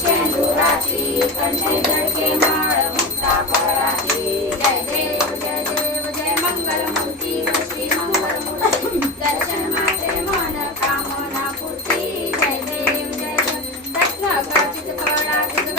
शेंदुराची कंठे जळके माळ मुक्ता फळाची जय देव जय मंगल मूर्ती श्री मंगल मूर्ती दर्शन माते मन कामना पूर्ती जय देव रत्न खचित फळाची